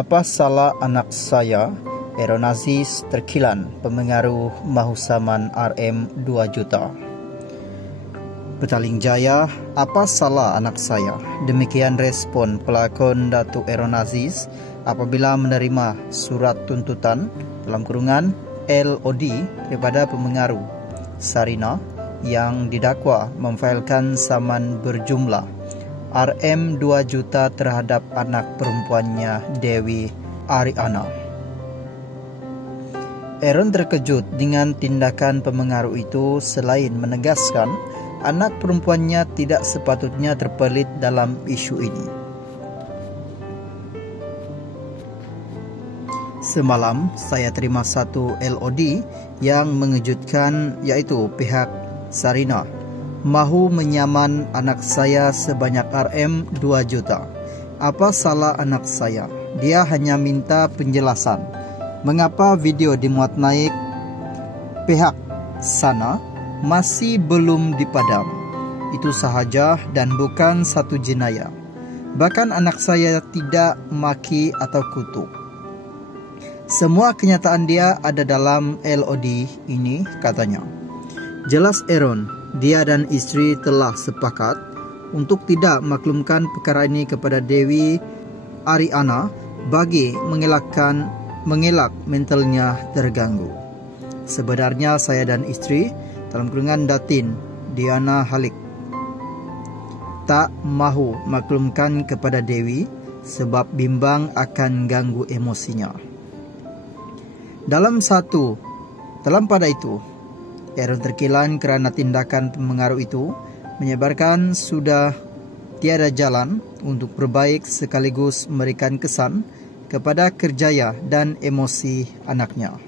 Apa salah anak saya? Aaron Aziz terkilan pemengaruh mahu saman RM 2 juta. Petaling Jaya, apa salah anak saya? Demikian respon pelakon Datuk Aaron Aziz apabila menerima surat tuntutan dalam kurungan LOD daripada pemengaruh Sarina yang didakwa memfailkan saman berjumlah RM 2 juta terhadap anak perempuannya Dewi Ariana. Aaron terkejut dengan tindakan pemengaruh itu selain menegaskan anak perempuannya tidak sepatutnya terpelit dalam isu ini. Semalam saya terima satu LOD yang mengejutkan, iaitu pihak Sarina mahu menyaman anak saya sebanyak RM 2 juta. Apa salah anak saya? Dia hanya minta penjelasan mengapa video dimuat naik pihak sana masih belum dipadam. Itu sahaja dan bukan satu jenayah. Bahkan anak saya tidak maki atau kutuk. Semua kenyataan dia ada dalam LOD ini, katanya. Jelas Aaron, dia dan isteri telah sepakat untuk tidak maklumkan perkara ini kepada Dewi Ariana bagi mengelak mentalnya terganggu. Sebenarnya saya dan isteri dalam kurungan Datin Diana Halik tak mahu maklumkan kepada Dewi sebab bimbang akan ganggu emosinya. Dalam pada itu, Aaron terkilan kerana tindakan pemengaruh itu menyebarkan sudah tiada jalan untuk berbaik sekaligus memberikan kesan kepada kerjaya dan emosi anaknya.